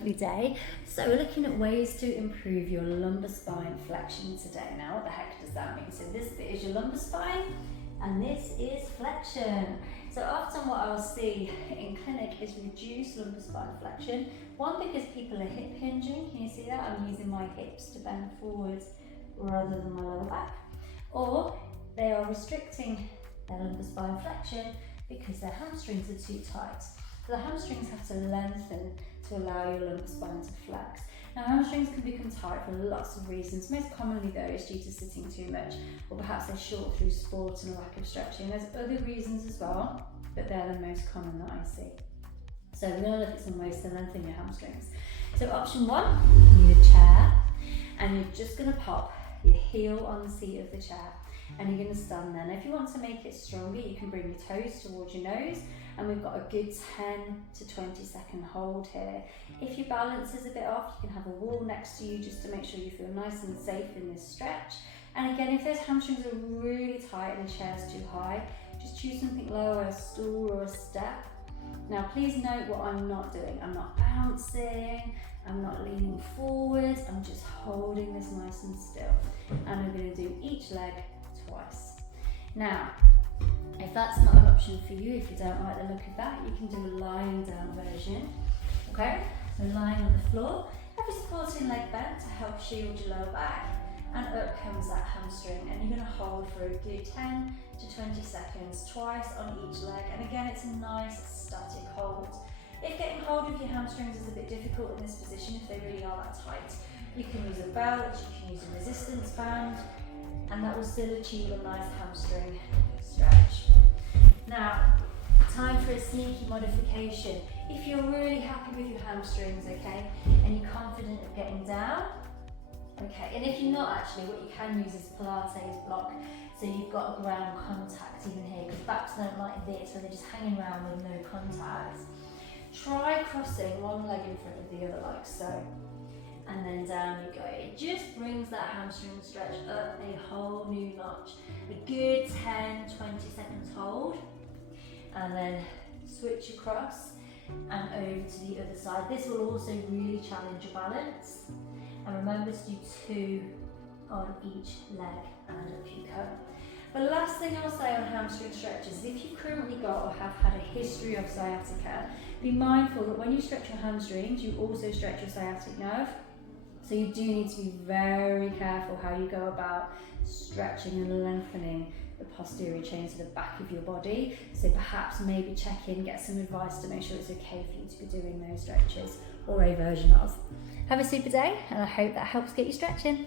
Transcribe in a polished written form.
lovely day. So we're looking at ways to improve your lumbar spine flexion today. Now, what the heck does that mean? So this bit is your lumbar spine and this is flexion. So often what I'll see in clinic is reduced lumbar spine flexion. One, because people are hip hinging. Can you see that? I'm using my hips to bend forwards rather than my lower back. Or they are restricting their lumbar spine flexion because their hamstrings are too tight. So the hamstrings have to lengthen to allow your lumbar spine to flex. Now, hamstrings can become tight for lots of reasons. Most commonly though is due to sitting too much, or perhaps they're short through sport and a lack of stretching. There's other reasons as well, but they're the most common that I see. So we're going to look at some ways to lengthen your hamstrings. So option one, you need a chair, and you're just going to pop your heel on the seat of the chair, and you're going to stand there. Now, if you want to make it stronger, you can bring your toes towards your nose, and we've got a good 10 to 20 second hold here. If your balance is a bit off, you can have a wall next to you just to make sure you feel nice and safe in this stretch. And again, if those hamstrings are really tight and the chair's too high, just choose something lower, a stool or a step. Now, please note what I'm not doing. I'm not bouncing, I'm not leaning forward, I'm just holding this nice and still. And I'm going to do each leg twice. Now, if that's not an option for you, if you don't like the look of that, you can do a lying down version. Okay, so lying on the floor, have a supporting leg bent to help shield your lower back, and up comes that hamstring, and you're going to hold for a good 10 to 20 seconds, twice on each leg. And again, it's a nice static hold. If getting hold of your hamstrings is a bit difficult in this position, if they really are that tight, you can use a belt, you can use a resistance band, and that will still achieve a nice hamstring stretch. Now, time for a sneaky modification. If you're really happy with your hamstrings, okay, and you're confident of getting down, okay, and if you're not, actually, what you can use is Pilates block, so you've got a ground contact even here, because backs don't like this, so they're just hanging around with no contact. Try crossing one leg in front of the other like so, and then down you go. It just brings that hamstring stretch up a whole new notch. A good 10-20 seconds hold, and then switch across and over to the other side. This will also really challenge your balance. And remember to do 2 on each leg, and up you go. The last thing I'll say on hamstring stretches is if you've currently got or have had a history of sciatica, be mindful that when you stretch your hamstrings, you also stretch your sciatic nerve. So you do need to be very careful how you go about stretching and lengthening the posterior chain to the back of your body. So perhaps maybe check in, get some advice to make sure it's okay for you to be doing those stretches, or a version of. Have a super day, and I hope that helps get you stretching.